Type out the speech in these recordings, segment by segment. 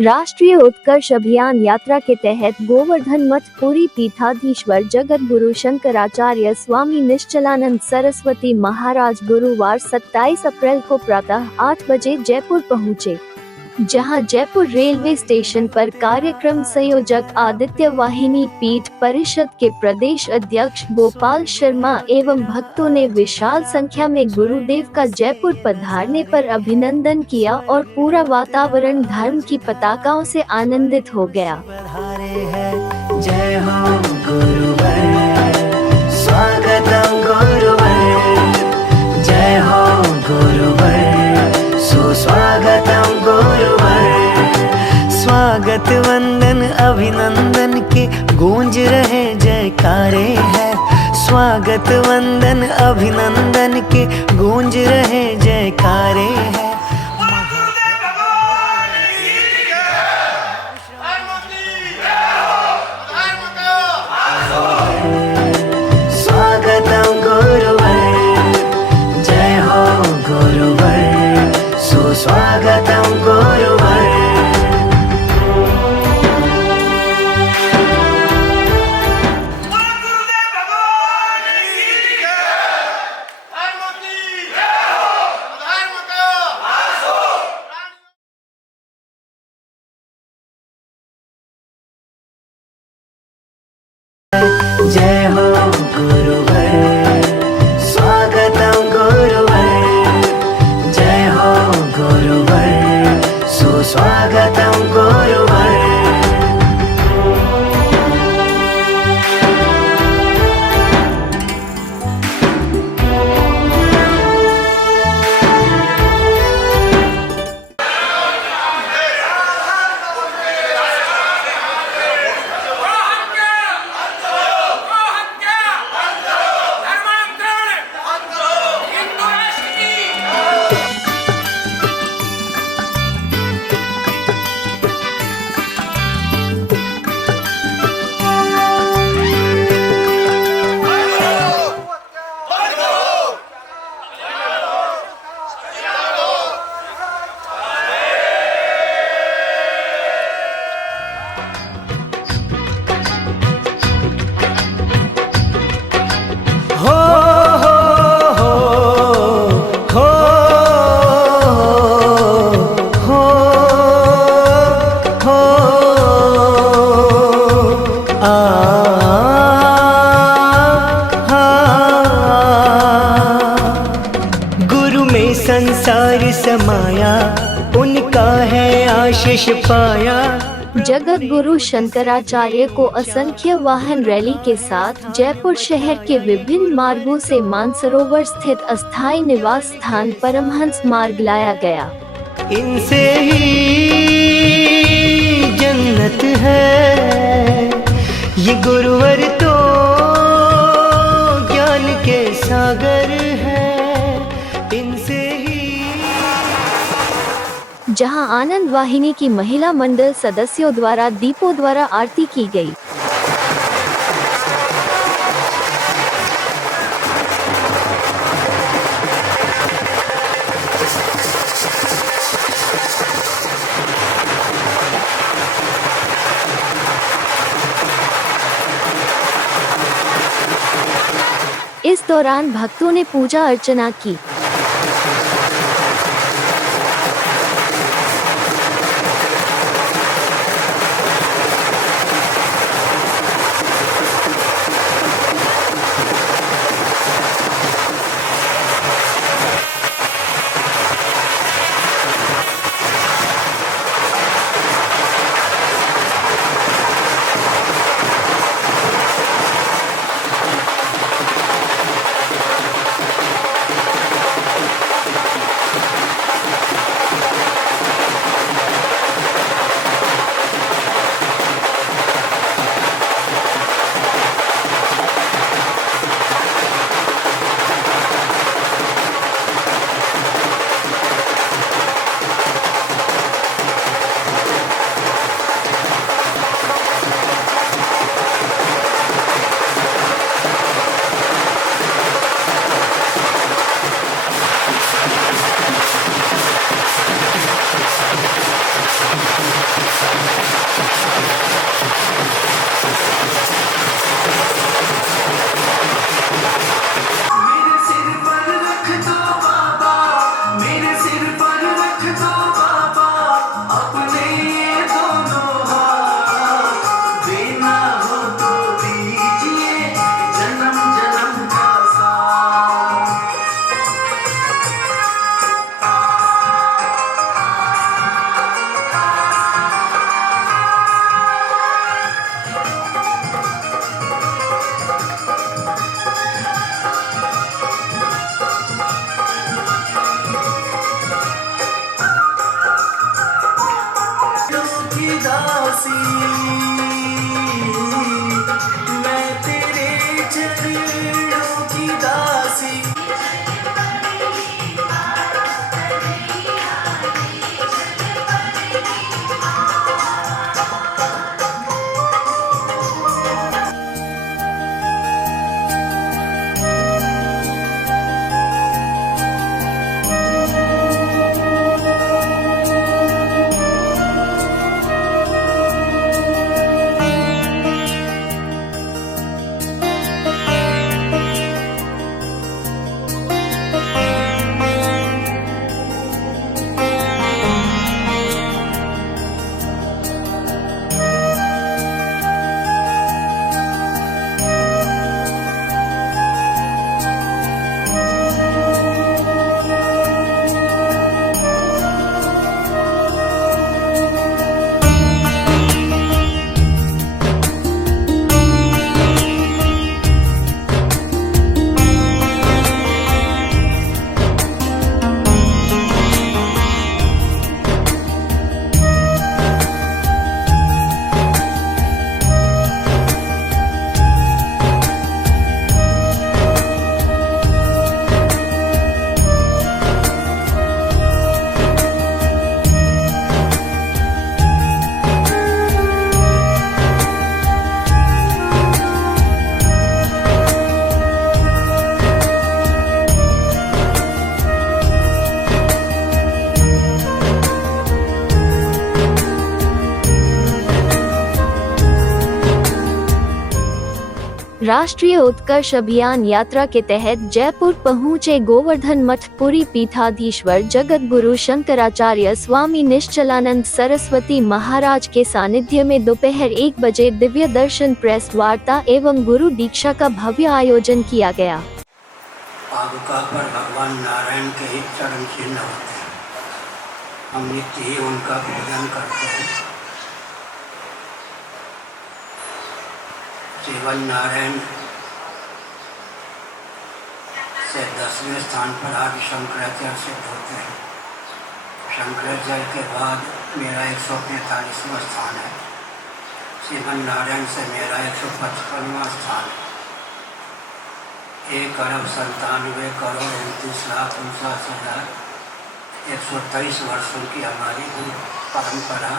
राष्ट्रीय उत्कर्ष अभियान यात्रा के तहत गोवर्धन मठ पुरी पीठाधीश्वर जगत गुरु शंकराचार्य स्वामी निश्चलानंद सरस्वती महाराज गुरुवार 27 अप्रैल को प्रातः 8 बजे जयपुर पहुँचे, जहां जयपुर रेलवे स्टेशन पर कार्यक्रम संयोजक आदित्य वाहिनी पीठ परिषद के प्रदेश अध्यक्ष गोपाल शर्मा एवं भक्तों ने विशाल संख्या में गुरुदेव का जयपुर पधारने पर अभिनंदन किया और पूरा वातावरण धर्म की पताकाओं से आनंदित हो गया। जय हो गुरुवर, स्वागतम गुरुवर, जय हो गुरुवर, सुस्वागतम गुरुवर। स्वागत वंदन अभिनंदन के गूंज रहे जयकारे हैं, स्वागत वंदन अभिनंदन के गूंज रहे जयकारे हैं। स्वागतम गुरुवर, जय हो गुरुवर, सुस्वागतम गुरुवर। जय हो गुरुवर, स्वागतम गुरुवर, जय हो गुरुवर, सुस्वागतम गुरुवर। गुरु में संसार समाया, उनका है आशीष पाया। जगत गुरु शंकराचार्य को असंख्य वाहन रैली के साथ जयपुर शहर के विभिन्न मार्गों से मानसरोवर स्थित अस्थायी निवास स्थान परमहंस मार्ग लाया गया। इनसे ही जन्नत है, ये गुरुवर तो ज्ञान के सागर है, इनसे ही। जहां आनंद वाहिनी की महिला मंडल सदस्यों द्वारा दीपों द्वारा आरती की गई। इस दौरान भक्तों ने पूजा अर्चना की। राष्ट्रीय उत्कर्ष अभियान यात्रा के तहत जयपुर पहुंचे गोवर्धन मठ पुरी पीठाधीश्वर जगत गुरु शंकराचार्य स्वामी निश्चलानंद सरस्वती महाराज के सानिध्य में दोपहर 1 बजे दिव्य दर्शन प्रेस वार्ता एवं गुरु दीक्षा का भव्य आयोजन किया गया। पादुका पर भगवान नारायण के ही चरण चिन्ह होते हैं। हम नित्य ही उनका पूजन करते हैं। श्रीमन नारायण से 10वें स्थान पर आदि शंकराचार्य सिद्ध होते हैं। शंकराचार्य के बाद मेरा 145वां स्थान है। श्रीमन नारायण से मेरा 155वां स्थान है। 1,97,29,59,123 वर्षों की हमारी परंपरा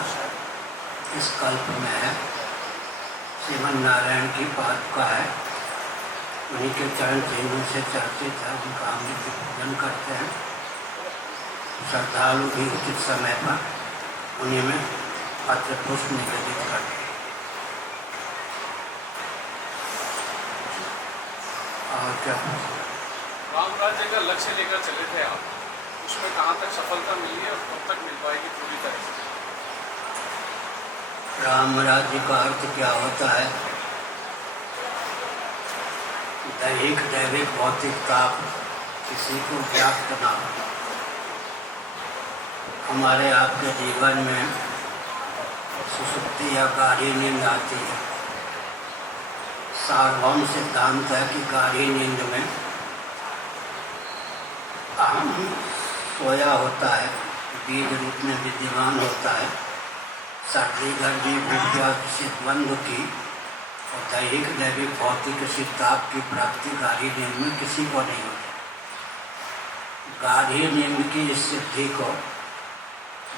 इस कल्प में है। श्रीमन नारायण की पादुका है, उन्हीं के चरण चिन्हों से चर्चित है। उनका हम नित्य पूजन करते हैं। श्रद्धालु भी उचित समय पर उन्हीं में पत्र पुष्प निवेदित करते हैं। और क्या राम राज्य का लक्ष्य लेकर चले थे आप, उसमें कहाँ तक सफलता मिली है और कब तक मिल पाएगी पूरी तरह से? राम राज्य का अर्थ क्या होता है? दैहिक दैविक भौतिक ताप किसी को व्याप्त ना हो। हमारे आपके जीवन में सुसुप्ति या गाढ़ी नींद आती है। सार्वभौम सिद्धांत है कि गाढ़ी नींद में अहम सोया होता है, बीज रूप में विद्यमान होता है। सर्दी गर्मी भूख प्यास से द्वंद्व की और दैहिक दैविक भौतिक ताप की प्राप्ति गाढ़ी नींद में किसी को नहीं होती। गाढ़ी नींद की इस सिद्धि को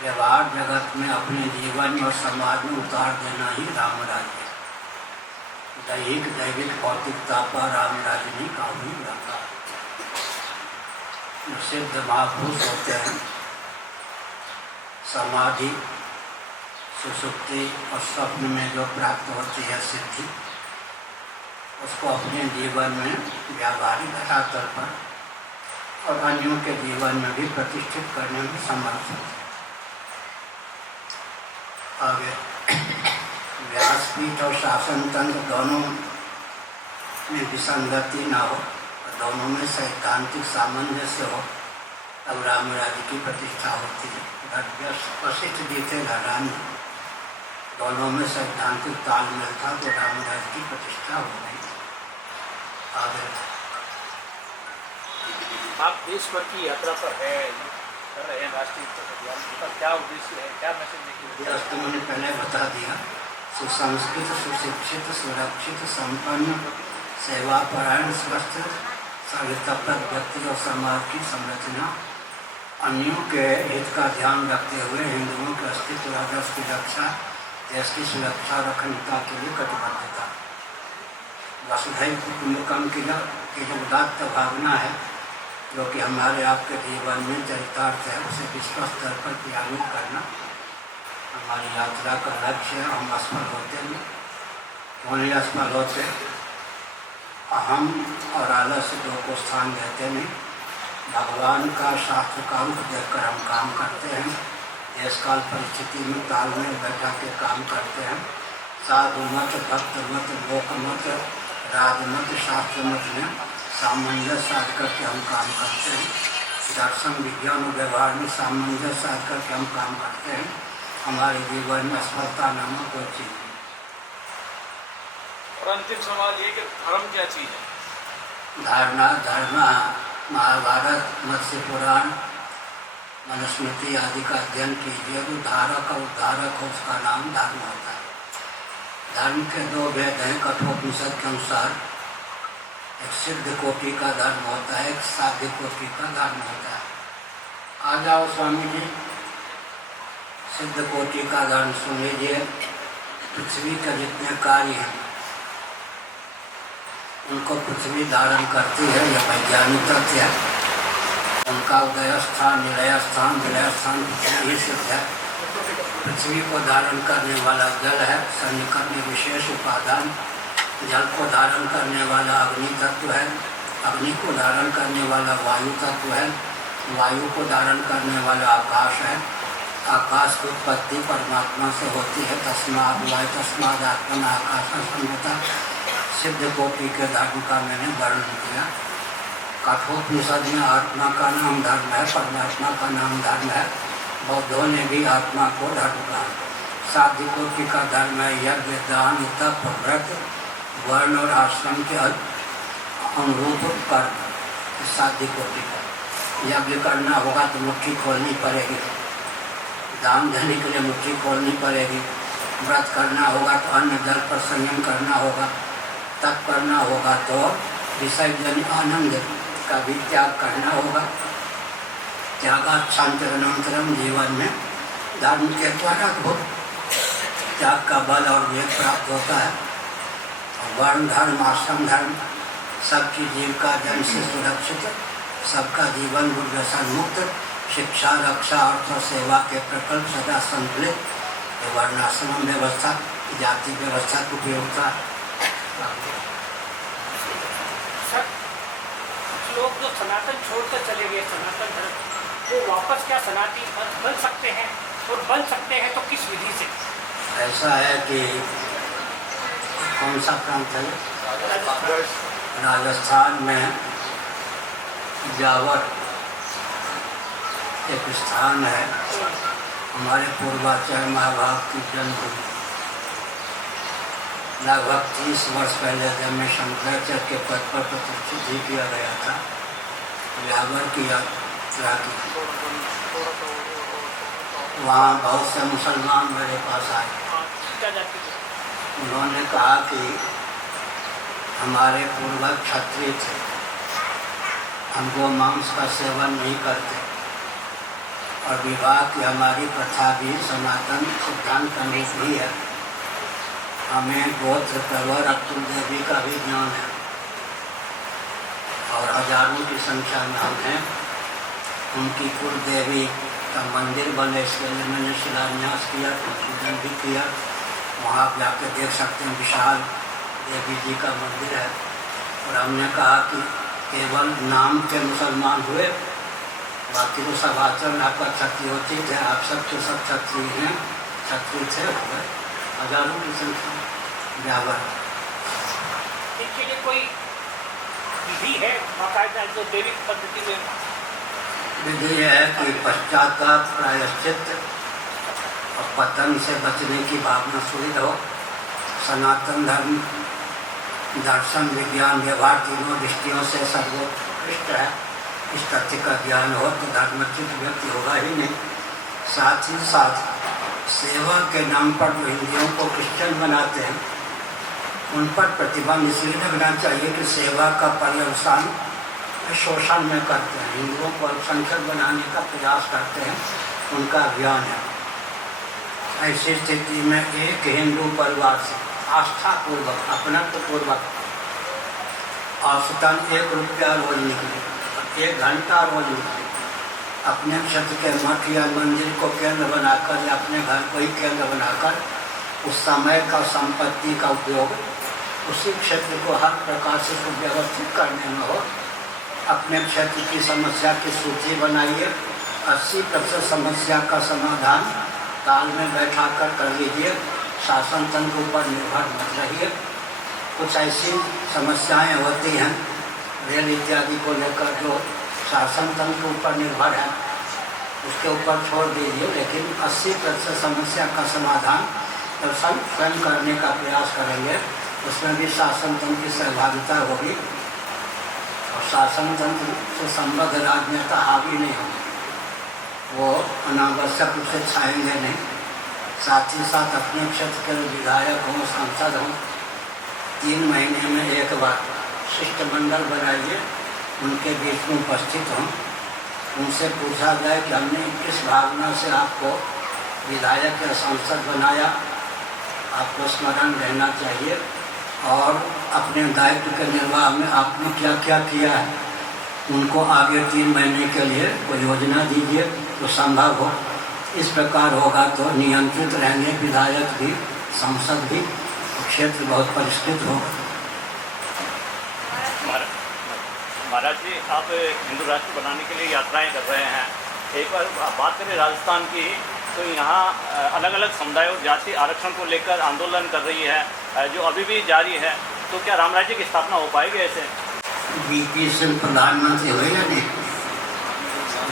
व्यवहार जगत में अपने जीवन और समाज में उतार देना ही राम राज्य है। दैहिक दैविक भौतिक तापा राम राज्य नहीं काबू रखा। जो सिद्ध महापुरुष होते हैं, समाधि सुसुप्ति और स्वप्न में जो प्राप्त होती है सिद्धि, उसको अपने जीवन में व्यावहारिक आधार पर और अन्यों के जीवन में भी प्रतिष्ठित करने में समर्थ है। आगे व्यासपीठ और शासन तंत्र दोनों में विसंगति न हो, दोनों में सैद्धांतिक सामंजस्य हो, तब राम राज्य की प्रतिष्ठा होती है। वशिष्ठ जी थे घरानी, दोनों में सैद्धांतिक तालमेल था तो राम राज्य की प्रतिष्ठा हो गई। आगे आप देश भर की यात्रा पर है, कर रहे हैं राष्ट्रीय उत्कर्ष अभियान का क्या उद्देश्य है, क्या मैसेज देंगे? तो मैंने पहले बता दिया। सुसंस्कृत सुशिक्षित सुरक्षित संपन्न सेवापरायण स्वस्थ सविताप्रद व्यक्ति और समाज की संरचना, अन्यों के हित का ध्यान रखते हुए हिंदुओं के अस्तित्व आदर्श की रक्षा, देश की सुरक्षा और अखंडता के लिए कटिबद्धता। वसुधैव कुटुंबकम की जो उदात्त भावना है, जो कि हमारे आपके जीवन में चरितार्थ है, उसे विश्व स्तर पर क्रियान्वित करना हमारी यात्रा का लक्ष्य है। हम असफल होते हैं, क्यों नहीं असफल होते? अहम और आलस्य दो को स्थान देते नहीं। भगवान का शास्त्र का रूप देखकर हम काम करते हैं। देश काल परिस्थिति में तालमेल बैठा के काम करते हैं। साधु मत, भक्त मत, लोक मत, राजमत, शास्त्र मत में सामंजस्य साध करके हम काम करते हैं। दर्शन विज्ञान और व्यवहार में सामंजस्य साध करके हम काम करते हैं। हमारे जीवन में असफलता नामक कोई चीज़ नहीं। और अंतिम सवाल ये कि धर्म क्या चीज़ है? धारणा धर्म महाभारत, मत्स्य पुराण, मनुस्मृति आदि का अध्ययन कीजिए। जो धारक और उद्धारक हो उसका नाम धर्म होता है। धर्म के दो भेद हैं कठोपनिषद के अनुसार। एक सिद्ध कोटि का धर्म होता है, एक साध्य कोटि का धर्म होता है। आ जाओ स्वामी जी, सिद्ध कोटि का धर्म सुन लीजिए। पृथ्वी के जितने कार्य हैं उनको पृथ्वी धारण करती है, यह वैज्ञानिक तथ्य है। उनका उदय स्थान, निलय स्थान, विलय स्थान पृथ्वी ही सिद्ध है। पृथ्वी को धारण करने वाला जल है। सन्निकट में विशेष उपादान जल को धारण करने वाला अग्नि तत्व है, अग्नि को धारण करने वाला वायु तत्व है, वायु को धारण करने वाला आकाश है, आकाश की उत्पत्ति परमात्मा से होती है। तस्माद वायु तस्माद आत्मा आकाश संहिता सिद्ध कोटि के धर्म का मैंने वर्णन किया। कठोपनिषद में आत्मा का नाम धर्म है, परमात्मा का नाम धर्म है। बौद्धों ने भी आत्मा को धर्म कहा। साध्य कोटि का धर्म है यज्ञ दान तप व्रत वर्ण और आश्रम के अनुरूप कर्म। साध्य कोटि का यज्ञ करना होगा तो मुट्ठी खोलनी पड़ेगी, दान देने के लिए मुट्ठी खोलनी पड़ेगी। व्रत करना होगा तो अन्न जल पर संयम करना होगा। तप करना होगा तो विषय जन आनंद का भी त्याग करना होगा। त्यागाच्छांतरनंतरम जीवन में धर्म के द्वारा हो त्याग का बल और वेग प्राप्त होता है। वर्ण धर्म आश्रम धर्म सबकी जीविका जन से सुरक्षित, सबका जीवन दुर्व्यसन मुक्त, शिक्षा रक्षा अर्थ और सेवा के प्रकल्प सदा संतुलित। वर्णाश्रम व्यवस्था जाति व्यवस्था की उपयोगिता। लोग जो सनातन छोड़कर चले गए सनातन धर्म, वो वापस क्या सनातनी बन सकते हैं, और बन सकते हैं तो किस विधि से? ऐसा है कि कौन सा प्रांत है? राजस्थान में जावर एक स्थान है। हमारे पूर्वाचार्य महाभारत की जन्मभूमि। लगभग 30 वर्ष पहले जब मैं शंकराचार्य के पद पर प्रतिष्ठित ही किया गया था, जावर की यात्रा की। वहाँ बहुत से मुसलमान मेरे पास आए। उन्होंने कहा कि हमारे पूर्वज क्षत्रिय थे, हम गो मांस का सेवन नहीं करते, और विवाह की हमारी प्रथा भी सनातन सिद्धांत अनुरूप ही है। हमें गोत्र प्रवर अतुल देवी का भी ज्ञान है, और हजारों की संख्या में हम हैं। उनकी कुल देवी का मंदिर बने, इसके लिए मैंने शिलान्यास किया, पूजन भी किया। वहाँ आप जाकर देख सकते हैं, विशाल देवी जी का मंदिर है। और हमने कहा कि केवल नाम के मुसलमान हुए, बाकी वो सब आचरण आपका क्षत्रियोचित थे, आप सब के सब क्षत्रिय हैं, क्षत्रिय थे हो गए। हजारों की संख्या जावर। इसके लिए कोई विधि है बाकायदा जो दैविक पद्धति में? विधि है कि पश्चाताप प्रायश्चित और पतन से बचने की भावना सुदृढ़ हो। सनातन धर्म दर्शन विज्ञान व्यवहार तीनों दृष्टियों से सर्वोत्कृष्ट है। इस तथ्य का ज्ञान हो तो धर्मचित व्यक्ति होगा ही नहीं। साथ ही साथ सेवा के नाम पर जो हिंदुओं को क्रिश्चियन बनाते हैं, उन पर प्रतिबंध इसलिए लगना चाहिए कि सेवा का पर्यवसान शोषण में करते हैं, हिंदुओं को अल्पसंख्यक बनाने का प्रयास करते हैं, उनका अभियान है। ऐसी स्थिति में एक हिंदू परिवार से आस्थापूर्वक अपनत्वपूर्वक औसतन 1 रुपया रोज निकले, 1 घंटा रोज निकले, अपने क्षेत्र के मठ या मंदिर को केंद्र बनाकर या अपने घर को ही केंद्र बनाकर उस समय का संपत्ति का उपयोग उसी क्षेत्र को हर प्रकार से सुव्यवस्थित करने में हो। अपने क्षेत्र की समस्या की सूची बनाइए, 80% समस्या का समाधान ताल में बैठा कर लीजिए। शासन तंत्र ऊपर निर्भर मत रहिए। कुछ ऐसी समस्याएं होती हैं रेल इत्यादि को लेकर जो शासन तंत्र ऊपर निर्भर है, उसके ऊपर छोड़ दीजिए, लेकिन 80% समस्या का समाधान जब स्वयं करने का प्रयास करेंगे, उसमें भी शासन तंत्र की सहभागिता होगी और शासन तंत्र से संबद्ध राजनेता हावी नहीं होंगे, वो अनावश्यक रूप से छाएंगे नहीं। साथ ही साथ अपने क्षेत्र के विधायक हों, सांसद हों, 3 महीने में एक बार शिष्टमंडल बनाइए, उनके बीच में उपस्थित हों, उनसे पूछा जाए कि हमने किस भावना से आपको विधायक या सांसद बनाया, आपको स्मरण रहना चाहिए और अपने दायित्व के निर्वाह में आपने क्या क्या किया है, उनको आगे 3 महीने के लिए कोई योजना दीजिए तो संभव हो। इस प्रकार होगा तो नियंत्रित रहेंगे विधायक भी, सांसद भी, क्षेत्र बहुत परिष्कृत होगा। महाराज जी, आप हिंदू राष्ट्र बनाने के लिए यात्राएं कर रहे हैं। एक बार बात करें राजस्थान की, तो यहाँ अलग अलग समुदाय और जाति आरक्षण को लेकर आंदोलन कर रही है, जो अभी भी जारी है। तो क्या राम राज्य की स्थापना हो पाएगी ऐसे? वीपी सिंह प्रधानमंत्री हुए या नहीं?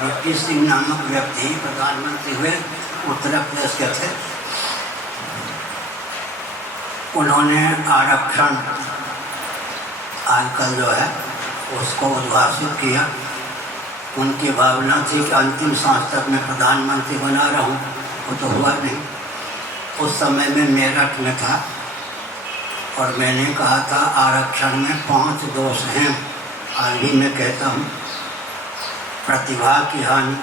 वीपी सिंह नामक व्यक्ति प्रधानमंत्री हुए, उत्तर प्रदेश के थे। उन्होंने आरक्षण आजकल जो है उसको उद्घाटित किया। उनकी भावना थी कि अंतिम सांस तक मैं प्रधानमंत्री बना रहूं, वो तो हुआ नहीं। उस समय में मेरठ में था और मैंने कहा था आरक्षण में 5 दोष हैं। आज भी मैं कहता हूँ, प्रतिभा की हानि,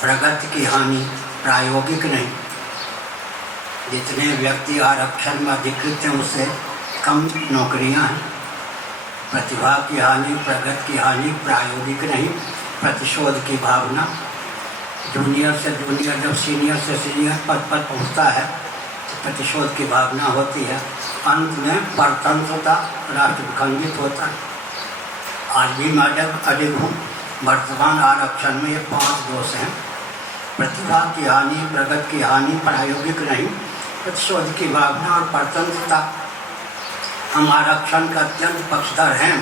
प्रगति की हानि, प्रायोगिक नहीं। जितने व्यक्ति आरक्षण में अधिकृत हैं उससे कम नौकरियां हैं। प्रतिभा की हानि, प्रगति की हानि, प्रायोगिक नहीं, प्रतिशोध की भावना। जूनियर से जूनियर जब सीनियर से सीनियर पद पर पहुँचता है तो प्रतिशोध की भावना होती है। अंत में परतंत्रता, राष्ट्र विखंडित होता है। आज भी मैं अडिग हूँ। वर्तमान आरक्षण में ये 5 दोष हैं। प्रतिभा की हानि, प्रगति की हानि, प्रायोगिक नहीं, प्रतिशोध की भावना और परतंत्रता। हम आरक्षण का अत्यंत पक्षधर हैं,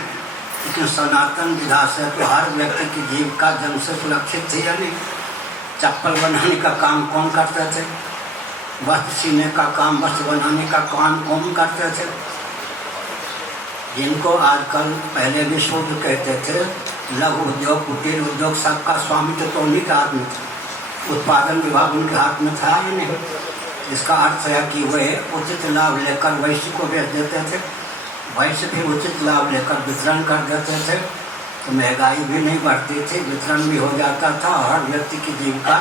लेकिन सनातन विधा से तो हर व्यक्ति की जीविका जन्म से सुरक्षित थी या नहीं? चप्पल बनाने का काम कौन करते थे? वस्त्र सीने का काम, वस्त्र बनाने का काम कौन करते थे? जिनको आजकल पहले भी शूद्र कहते थे, लघु उद्योग, कुटीर उद्योग, सबका स्वामित्व तो उन्हीं के हाथ में था। उत्पादन विभाग उनके हाथ में था या नहीं? इसका अर्थ है कि वे उचित लाभ लेकर वैश्य को बेच देते थे, वैश्य फिर उचित लाभ लेकर वितरण कर देते थे, तो महंगाई भी नहीं बढ़ती थी, वितरण भी हो जाता था और हर व्यक्ति की जीविका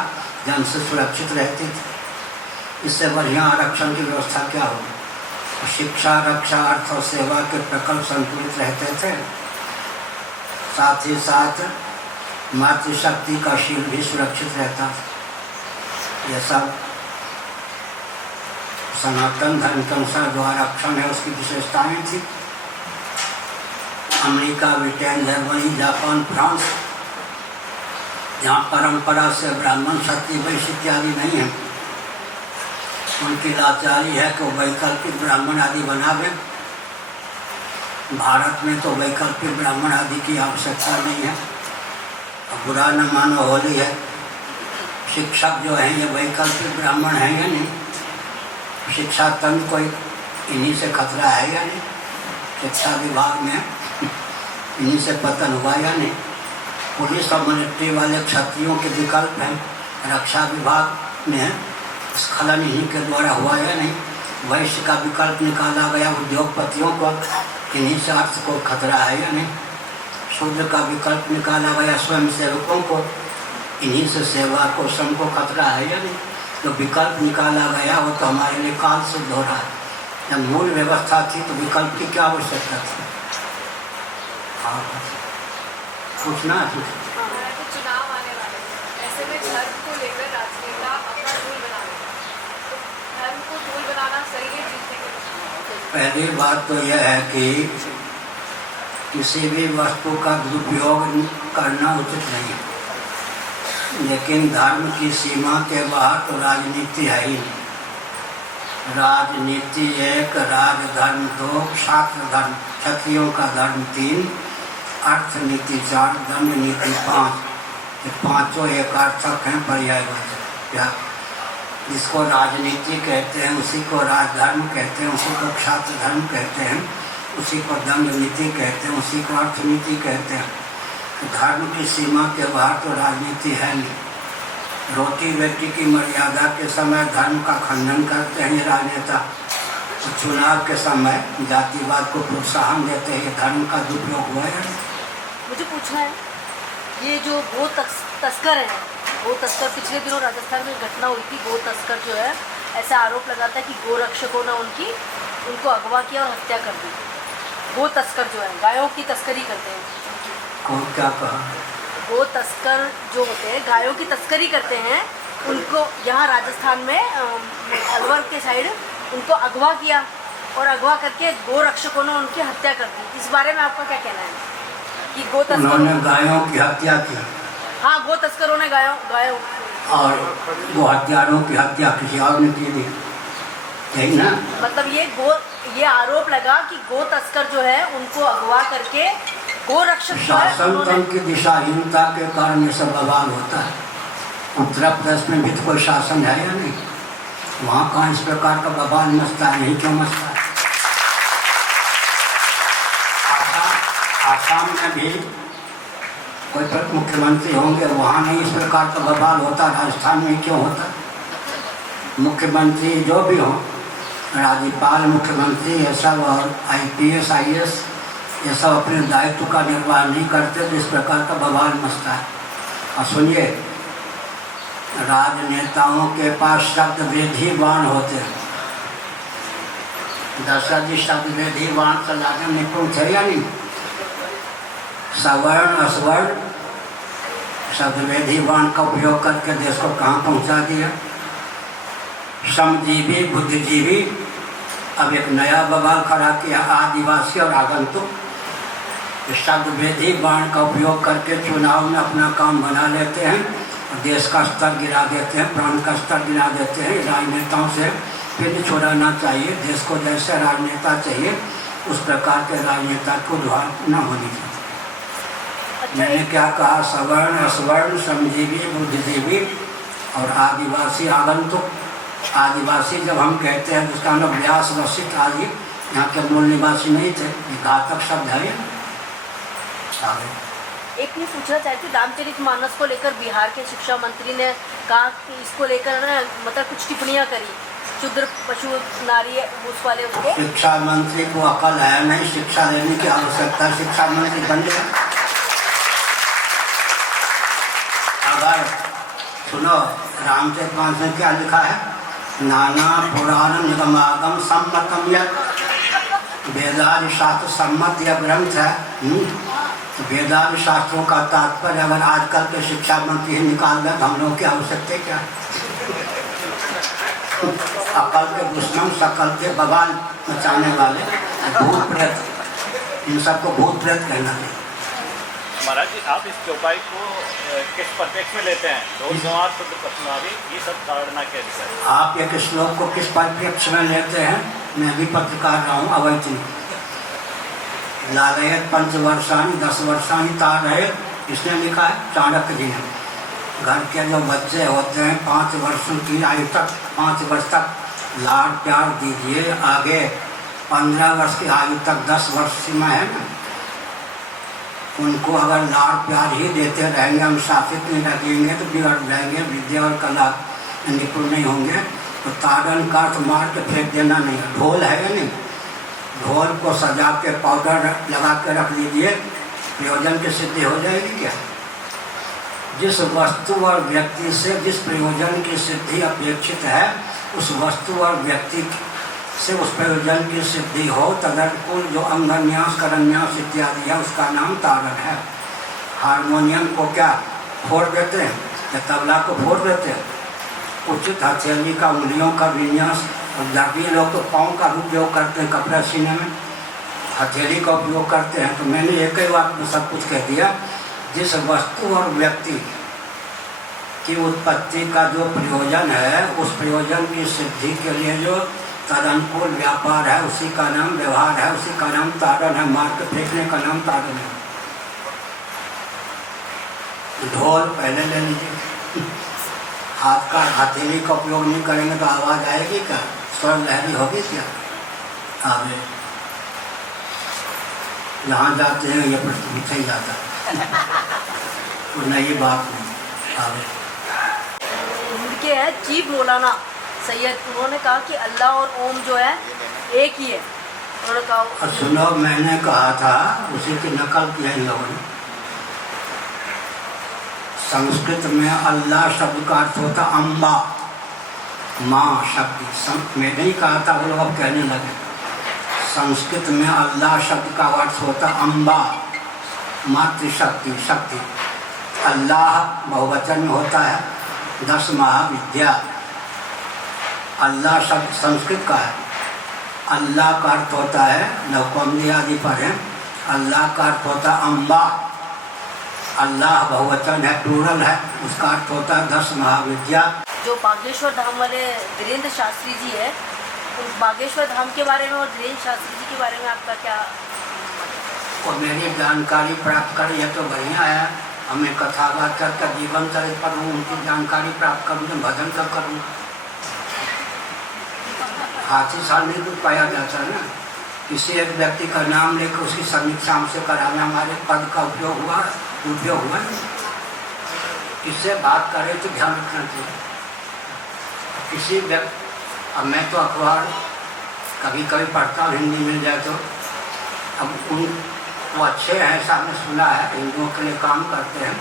जन से सुरक्षित रहती थी। इससे बढ़िया आरक्षण की व्यवस्था क्या होगी? शिक्षा, रक्षा, अर्थ और सेवा के प्रकल्प संतुलित रहते थे। साथ ही साथ मातृशक्ति का शील भी सुरक्षित रहता था। यह सब सनातन धर्म के अनुसार जो आरक्षण है उसकी विशेषताएं थी। America, Britain, Germany, Japan, France, जहाँ परंपरा से ब्राह्मण, क्षत्रिय, वैश्य इत्यादि नहीं है, उनकी लाचारी है कि वैकल्पिक ब्राह्मण आदि बना दें। भारत में तो वैकल्पिक ब्राह्मण आदि की आवश्यकता नहीं है। अब बुरा न मानो, होली है, शिक्षक जो हैं ये वैकल्पिक ब्राह्मण हैं या नहीं? शिक्षा तंत्र को इन्हीं से खतरा है या नहीं? शिक्षा विभाग में इन्हीं से पतन हुआ या नहीं? पुलिस और मिलिट्री वाले क्षत्रियों के विकल्प हैं। रक्षा विभाग में स्खलन इन्हीं के द्वारा हुआ या नहीं? वैश्य का विकल्प निकाला गया उद्योगपतियों को, इन्हीं से अर्थ को खतरा है या नहीं? शूद्र का विकल्प निकाला गया स्वयं सेवकों को, इन्हीं से सेवा को, श्रम को खतरा है या नहीं? जो विकल्प निकाला गया वो तो हमारे लिए काल सिद्ध हो रहा है। जब मूल व्यवस्था थी तो विकल्प की क्या आवश्यकता थी? हाँ, पूछना है कुछ? तो चुनाव आने वाले हैं, ऐसे में धर्म को लेकर राजनेता अपना टूल बना रहे हैं, तो धर्म को टूल बनाना सही है जीतने के लिए? पहली बात तो यह है कि किसी भी वस्तु का दुरुपयोग करना उचित नहीं है, लेकिन धर्म की सीमा के बाहर तो राजनीति है ही नहीं। राजनीति 1, राजधर्म 2, शास्त्र धर्म, क्षत्रियों का धर्म 3, अर्थ नीति 4, दंड नीति 5। ये पांचों एकार्थक हैं, पर्यायवाचक। क्या जिसको राजनीति कहते हैं उसी को राजधर्म कहते हैं, उसी को क्षात्र धर्म कहते हैं, उसी को दंड नीति कहते हैं, उसी को अर्थनीति कहते हैं। धर्म की सीमा के बाहर तो राजनीति है नहीं। रोटी बेटी की मर्यादा के समय धर्म का खंडन करते हैं ये राजनेता, तो चुनाव के समय जातिवाद को प्रोत्साहन देते हैं। धर्म का दुरुपयोग हुआ है। मुझे पूछना है, ये जो गो तस्कर हैं, गो तस्कर, पिछले दिनों राजस्थान में घटना हुई थी, गो तस्कर जो है ऐसा आरोप लगाता है कि गो रक्षकों ने उनको अगवा किया और हत्या कर दी। गो तस्कर जो है गायों की तस्करी करते हैं। कौन क्या कहा? गो तस्कर जो होते हैं गायों की तस्करी करते हैं, उनको यहाँ राजस्थान में अलवर के साइड उनको अगवा किया और अगवा करके गो रक्षकों ने उनकी हत्या कर दी। इस बारे में आपका क्या कहना है? कि गो उन्होंने तस्करों, गायों की हत्या की हाँ गो तस्करों ने गायों और वो हत्यारों की हत्या किसी और ने की थी, यही ना? मतलब ये आरोप लगा कि गो तस्कर जो है उनको अगवा करके गो रक्षक जो है शासन उन्होंने, तंत्र की दिशाहीनता के कारण ये सब बवाल होता है। उत्तर प्रदेश में भी तो कोई शासन है या नहीं? वहाँ कहाँ इस प्रकार का बवाल मचता है? नहीं क्यों मचता है? आसाम में भी कोई मुख्यमंत्री होंगे, वहाँ नहीं इस प्रकार का बवाल होता, राजस्थान में क्यों होता? मुख्यमंत्री जो भी हो, राज्यपाल, मुख्यमंत्री, ये सब और IPS IAS ये सब अपने दायित्व का निर्वाह नहीं करते तो इस प्रकार का बवाल मचता है। और सुनिए, राजनेताओं के पास शब्द वेधी बाण होते हैं। दशरथ जी शब्द वेधी बाण चलाने में निपुण थे या नहीं? सवर्ण असवर्ण शब्द वेधी बाण का उपयोग करके देश को कहाँ पहुँचा दिया। श्रमजीवी, बुद्धिजीवी, अब एक नया बवाल खड़ा किया, आदिवासी और आगंतुक। शब्द वेधी बाण का उपयोग करके चुनाव में अपना काम बना लेते हैं और देश का स्तर गिरा देते हैं, प्राण का स्तर गिरा देते हैं। राजनेताओं से फिर छुड़ाना चाहिए। देश को जैसे राजनेता चाहिए उस प्रकार के राजनेता को न होनी चाहिए। मैंने क्या कहा? सवर्ण, असवर्ण, श्रमजीवी, बुद्धिजीवी और आदिवासी, आगंतुक। आदिवासी जब हम कहते हैं तो उसका मतलब व्यास, वशिष्ठ आदि यहाँ के मूल निवासी नहीं थे। घातक शब्द है। एक नहीं पूछना चाहती, रामचरितमानस को लेकर बिहार के शिक्षा मंत्री ने कहा कि इसको लेकर ना मतलब कुछ टिप्पणियां करी, शूद्र, पशु, नारी, उस वाले उसके। शिक्षा मंत्री को अकल है नहीं, शिक्षा लेने की आवश्यकता, शिक्षा मंत्री बन गया। अगर सुनो, रामचरितमानस में क्या लिखा है? नाना पुराण निगमागम सम्मतम यत्, वेदादि शास्त्र सम्मत यह ग्रंथ है। वेदादि शास्त्रों का तात्पर्य अगर आजकल के शिक्षा मंत्री ही निकाल दें तो हम लोगों की आवश्यकता क्या? अकल के दुश्मन, सकल के बवाल मचाने वाले भूत प्रेत, इन सबको भूत प्रेत कहना चाहिए। महाराज जी, आप इस चौपाई को किस परिप्रेक्ष्य में लेते हैं? ढोल गंवार, शुद्ध पशुनारी, ये सब धारणा क्या दिखा है? आप एक श्लोक को किस परिप्रेक्ष्य में लेते हैं? मैं भी पत्रकार रहा हूँ, अवैतनिक। लालयत पंचवर्षाणी 10 वर्षाणी तारयत, इसने लिखा है चाणक्य जी ने। घर के जो बच्चे होते हैं 5 वर्षों की आयु तक, 5 वर्ष तक लाड प्यार दीजिए। आगे 15 वर्ष की आयु तक 10 वर्ष सीमा है ना, उनको अगर लाड प्यार ही देते रहेंगे, हम शासित नहीं रखेंगे तो बिगड़ जाएंगे, विद्या और कला निपुण नहीं होंगे। तो ताड़न काट मार के फेंक देना नहीं। ढोल है या नहीं? ढोल को सजा के पाउडर लगा के रख लीजिए, प्रयोजन की सिद्धि हो जाएगी क्या? जिस वस्तु और व्यक्ति से जिस प्रयोजन की सिद्धि अपेक्षित है, उस वस्तु और व्यक्ति से उस प्रयोजन की सिद्धि हो, तदनुकूल जो अंगन्यास, करन्यास इत्यादि है, उसका नाम ताड़न है। हारमोनियम को क्या फोड़ देते हैं या तबला को फोड़ देते हैं? उचित हथेली का, उंगलियों का विन्यास, और जाति लोग तो पाँव का उपयोग करते हैं कपड़ा सीने में, हथेली का उपयोग करते हैं। तो मैंने एक ही बात में सब कुछ कह दिया। जिस वस्तु और व्यक्ति की उत्पत्ति का जो प्रयोजन है, उस प्रयोजन की सिद्धि के लिए जो तदनुकूल व्यापार है, उसी का नाम व्यवहार है, उसी का नाम ताड़न है। मार के फेंकने का नाम ताड़न है। ढोल पहले ले लीजिए। हाथ का, हथेली का उपयोग नहीं करेंगे तो आवाज़ आएगी क्या? स्वर लहरी होगी क्या? आगे जहाँ जाते हैं ये प्रश्न पूछा ही जाता है, तो नई बात नहीं। आगे उनके है चीफ मौलाना सैयद, उन्होंने कहा कि अल्लाह और ओम जो है एक ही है। उन्होंने कहा, सुनो, मैंने कहा था, उसी की नकल किया इन लोगों ने। संस्कृत में अल्लाह शब्द का अर्थ होता अम्बा, माँ शक्ति। मैं नहीं कहा था, वो लोग अब कहने लगे। संस्कृत में अल्लाह शब्द का अर्थ होता अम्बा, मातृशक्ति, शक्ति। अल्लाह बहुवचन में होता है 10 महाविद्या। अल्लाह शब्द संस्कृत का है। अल्लाह का अर्थ होता है, लौकौंदी आदि पर है, अल्लाह का अर्थ होता अम्बा, अल्लाह बहुवचन है, प्लूरल है, उसका अर्थ होता है 10 महाविद्या। जो बागेश्वर धाम वाले धीरेन्द्र शास्त्री जी है, उस बागेश्वर धाम के बारे में और धीरेन्द्र शास्त्री जी के बारे में आपका क्या? और मेरी जानकारी प्राप्त करी है तो बढ़िया है। हमें कथावाचक का जीवन चरित्र पढ़ूँ, उनकी जानकारी प्राप्त करूँ, तो भजन कर करूँ। हाथी साल नहीं कुछ पाया जाता है ना, किसी एक व्यक्ति का नाम लेकर उसकी समीक्षा हमसे कराना हमारे पद का उपयोग हुआ किससे बात करें तो ध्यान रखना चाहिए। किसी व्यक्ति, अब मैं तो अखबार कभी कभी पढ़ता हूँ, हिंदी मिल जाए तो, अब उन वो अच्छे हैं ऐसा हमने सुना है, हिंदुओं के लिए काम करते हैं,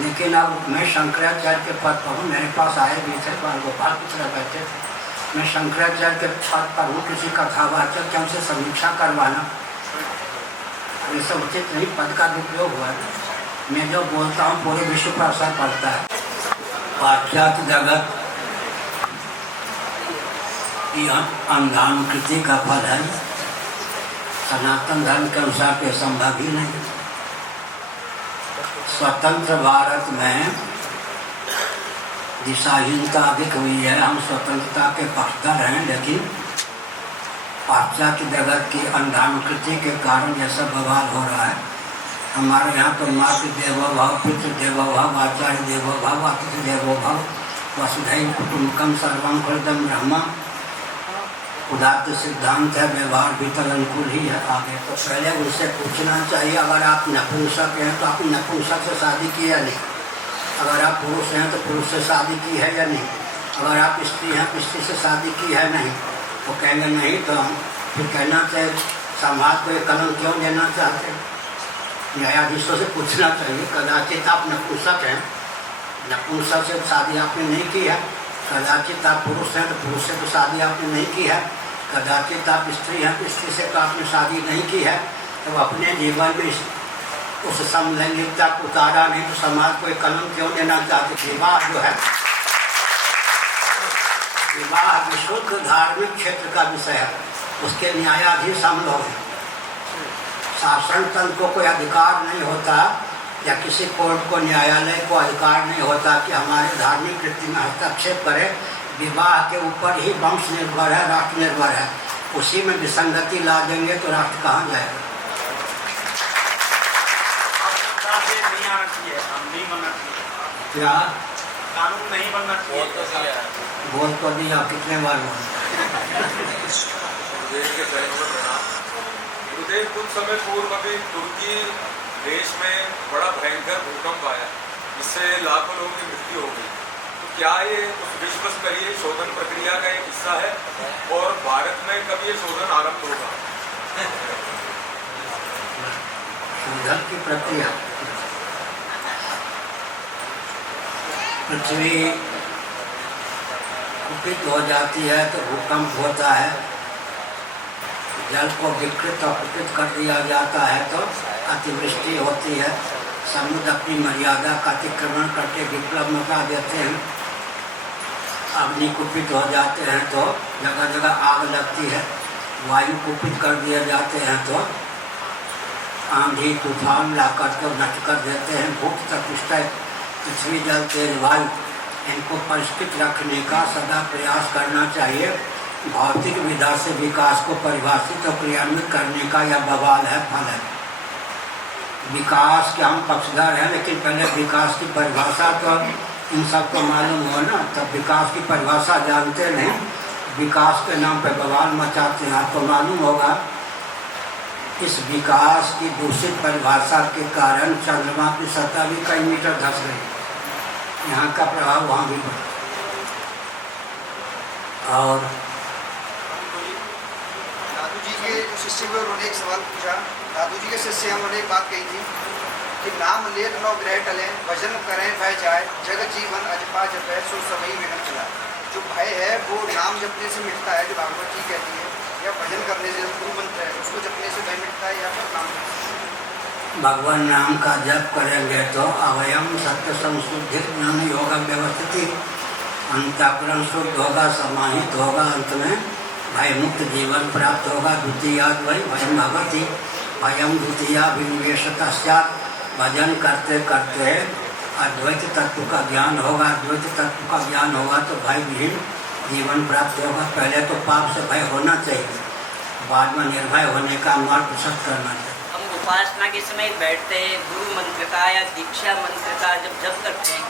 लेकिन अब मैं शंकराचार्य के पद पर हूँ। मेरे पास आए भी थे, गोपाल की तरह बैठे थे। मैं शंकराचार्य के पद पर हूँ, किसी कथावाचक के हमसे समीक्षा करवाना ये सब उचित नहीं, पद का दुरुपयोग हुआ है। मैं जो बोलता हूँ पूरे विश्व पर असर पड़ता है। पाश्चात्य जगत की अंधानुकृति का फल है, सनातन धर्म के अनुसार के संभव ही नहीं। स्वतंत्र भारत में दिशाहीनता अधिक हुई है। हम स्वतंत्रता के पक्षधर हैं, लेकिन पाश्चात्य जगत की अंधानुकृति के कारण यह सब बवाल हो रहा है। हमारे यहाँ तो मातृ देवो भव, पितृ देवो भव, आचार्य देवो भव, अतिथि देवो भव, वसुधैव कुटुम्बकम सर्वं खलुइदं ब्रह्म उदात्त सिद्धांत है। व्यवहार भीतर अनुकूल ही है। आगे तो पहले उनसे पूछना चाहिए, अगर आप नपुंसक हैं तो आपने नपुंसक से शादी की या नहीं, अगर आप पुरुष हैं तो पुरुष से शादी की है या नहीं, अगर आप स्त्री हैं तो स्त्री से शादी की है नहीं। तो कहेंगे नहीं, तो हम फिर कहना चाहिए समाज को एक कलम क्यों देना चाहते हैं। न्यायाधीशों से पूछना चाहिए, कदाचित आप नपुंसक हैं, नपुंसक से शादी आपने नहीं की है, कदाचित आप पुरुष हैं तो पुरुष से तो शादी आपने नहीं की है, कदाचित आप स्त्री हैं तो स्त्री से तो आपने शादी नहीं की है। तो अपने जीवन में उस समलैंगिकता को उतारा नहीं, तो समाज को एक कलम क्यों देना चाहते। विवाह जो है, विवाह विशुद्ध धार्मिक क्षेत्र का विषय है, उसके न्यायाधीश हम लोग हैं। शासन तंत्र को कोई अधिकार नहीं होता, या किसी कोर्ट को, न्यायालय को अधिकार नहीं होता कि हमारे धार्मिक कृति में हस्तक्षेप करे। विवाह के ऊपर ही वंश निर्भर है, राष्ट्र निर्भर है। उसी में विसंगति ला देंगे तो राष्ट्र कहाँ जाएगा। क्या कानून नहीं बनना चाहिए? बोल तो दिया, कितने बार गुरुदेव, कुछ समय पूर्व अभी तुर्की देश में बड़ा भयंकर भूकंप आया, जिससे लाखों लोगों की मृत्यु हो गई। तो क्या ये उस विश्व स्तरीय शोधन प्रक्रिया का एक हिस्सा है, और भारत में कब ये शोधन आरंभ होगा? शोधन की प्रक्रिया, पृथ्वी कुपित हो जाती है तो भूकंप होता है, जल को विकृत और कुपित कर दिया जाता है तो अतिवृष्टि होती है, समुद्र अपनी मर्यादा का अतिक्रमण करके विप्लव मचा देते हैं, अग्नि कुपित हो जाते हैं तो जगह जगह आग लगती है, वायु कुपित कर दिए जाते हैं तो आंधी तूफान लाकर को नष्ट कर देते हैं। भूख तक पृथ्वी जल तेज वायु, इनको परिष्कृत रखने का सदा प्रयास करना चाहिए। भौतिक विधा से विकास को परिभाषित और क्रियान्वित करने का यह बवाल है, फल है। विकास के हम पक्षधर हैं, लेकिन पहले विकास की परिभाषा तो इन सबको मालूम हो ना, तब विकास की परिभाषा जानते नहीं, विकास के नाम पर बवाल मचाते हैं। आपको मालूम होगा इस विकास की दूषित परिभाषा के कारण चंद्रमा की सतह भी कई मीटर धंस गई, यहाँ का प्रभाव वहाँ भी बढ़ा। और दादू जी के जो शिष्य हुए उन्होंने एक सवाल पूछा, दादू जी के शिष्य हैं, उन्होंने एक बात कही थी कि नाम लेत नौ ग्रह टलें, भजन करें भय जाए, जगत जीवन अजपा जपे सो सभी विघ्न चला। जो भय है वो नाम जपने से मिटता है, जो भागवत जी कहती है, या भजन करने से गुरु मंत्र है उसको जपने से भय मिटता है, या फिर नाम भगवान नाम का जप करेंगे तो अवयम सत्य संशुद्धि ज्ञान योग व्यवस्थित, अंतःकरण शुद्ध होगा, समाहित होगा, अंत में भय मुक्त जीवन प्राप्त होगा। द्वितीयाद वही भय भगवती, अयम द्वितीया विनिवेश तस्यात् भजन करते करते अद्वैत तत्व का ज्ञान होगा। अद्वैत तत्व का ज्ञान होगा तो भय विहीन जीवन प्राप्त होगा। पहले तो पाप से भय होना चाहिए, बाद में निर्भय होने का मार्ग प्रशस्त करना चाहिए। हम उपासना के समय बैठते हैं, गुरु मंत्र का या दीक्षा मंत्र का जब जप करते हैं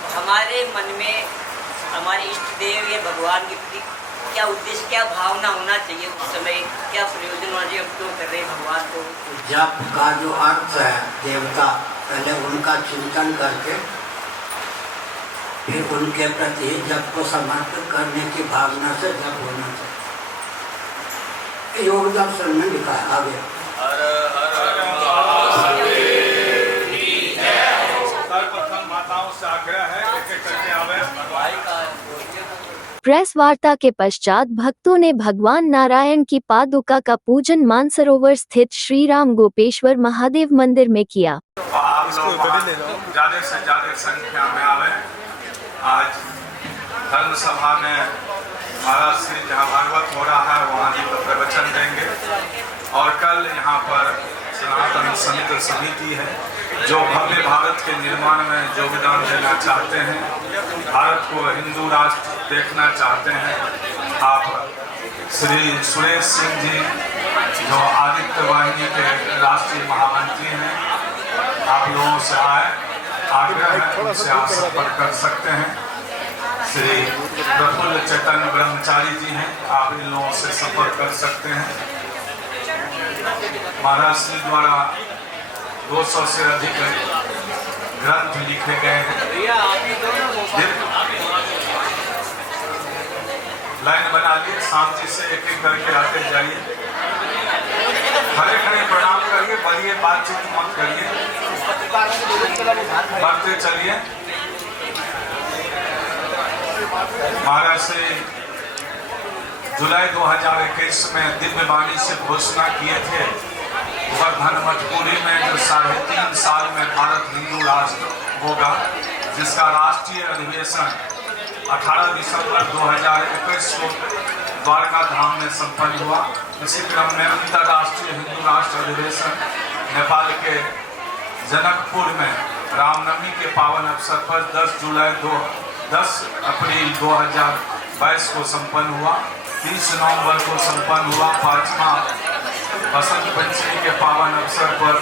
तो हमारे मन में हमारे इष्ट देव या भगवान के प्रति क्या उद्देश्य, क्या भावना होना चाहिए, उस समय क्या प्रयोजन होना चाहिए, हम क्यों कर रहे हैं भगवान को। जप का जो अर्थ है देवता, पहले उनका चिंतन करके फिर उनके प्रति जप को समर्पित करने की भावना से जप होना चाहिए। योग दर्शन में लिखा है आगे। सर्वप्रथम माताओं से आग्रह है एक एक करके आवे। प्रेस वार्ता के पश्चात भक्तों ने भगवान नारायण की पादुका का पूजन मानसरोवर स्थित श्री राम गोपेश्वर महादेव मंदिर में किया। आप लोग ज्यादा से ज्यादा संख्या में आवे। आज धर्म सभा में महाराज श्री जहाँ भागवत हो रहा है वहाँ जी को प्रवचन देंगे और कल यहाँ पर सनातन संत समिति है जो भव्य भारत के निर्माण में योगदान देना चाहते हैं, भारत को हिंदू राष्ट्र देखना चाहते हैं। आप श्री सुरेश सिंह जी जो आदित्य वाहिनी के राष्ट्रीय महामंत्री हैं, आप लोगों से आग्रह है उनसे आप संपर्क कर सकते हैं। श्री प्रफुल्ल चैतन्य ब्रह्मचारी जी हैं, आप इन लोगों से संपर्क कर सकते हैं। महाराज श्री द्वारा 200 से अधिक ग्रंथ लिखे गए हैं। लाइन बना ली, शांति से एक एक करके आते जाइए, खड़े खड़े प्रणाम करिए, बढ़िए बातचीत मत करिए, बढ़ते चलिए। महाराज से जुलाई 2021 में दिव्य वाणी से घोषणा किए थे गोवर्धन मठपुरी में जो 3.5 साल में भारत हिंदू राष्ट्र होगा, जिसका राष्ट्रीय अधिवेशन 18 दिसंबर 2021 को द्वारका धाम में संपन्न हुआ। इसी क्रम में अंतर्राष्ट्रीय हिंदू राष्ट्र अधिवेशन नेपाल के जनकपुर में रामनवमी के पावन अवसर पर 10 अप्रैल 2022 को संपन्न हुआ। 30 नवंबर को संपन्न हुआ। 5वां बसंत पंचमी के पावन अवसर पर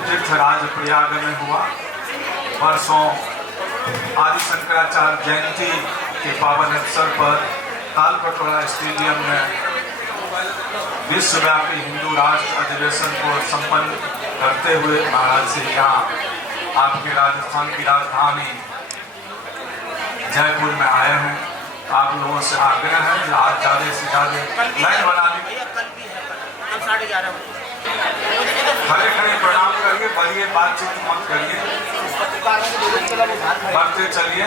तीर्थराज प्रयाग में हुआ। परसों आदि शंकराचार्य जयंती के पावन अवसर पर तालकटोरा स्टेडियम में विश्वव्यापी हिंदू राष्ट्र अधिवेशन को संपन्न करते हुए महाराज से यहाँ आपके राजस्थान की राजधानी जयपुर में आए हैं। आप लोगों से आग्रह है कि आज ज़्यादा से ज़्यादा लाइन बना ली, खड़े खड़े प्रणाम करिए, बढ़िए बातचीत मत करिए, बढ़ते चलिए।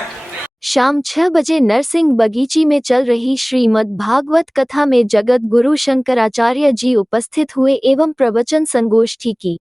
शाम 6 बजे नरसिंह बगीची में चल रही श्रीमद् भागवत कथा में जगत गुरु शंकराचार्य जी उपस्थित हुए एवं प्रवचन संगोष्ठी की।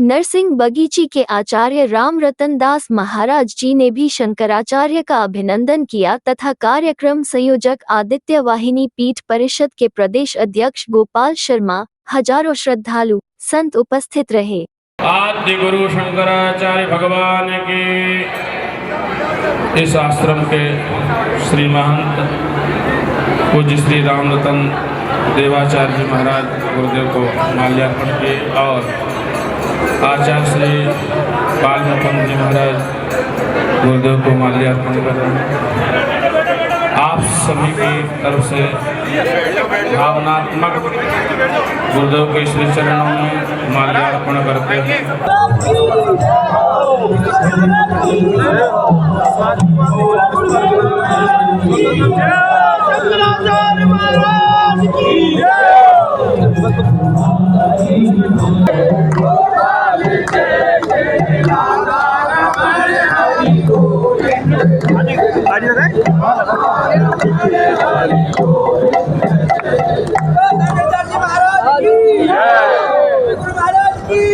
नरसिंह बगीची के आचार्य राम रतन दास महाराज जी ने भी शंकराचार्य का अभिनंदन किया तथा कार्यक्रम संयोजक आदित्य वाहिनी पीठ परिषद के प्रदेश अध्यक्ष गोपाल शर्मा, हजारों श्रद्धालु संत उपस्थित रहे। आदि गुरु शंकराचार्य भगवान के इस आश्रम के श्री महंत पूज्य श्री राम रतन देवाचार्य जी महाराज गुरुदेव को माल्यार्पण किए और आचार्य श्री बालमुकुंद जी महाराज गुरुदेव को माल्यार्पण कर रहे हैं। आप सभी की तरफ से भावनात्मक गुरुदेव के श्री चरणों में माल्यार्पण करते हैं। शंकराचार्य महाराज की गुरु महाराज की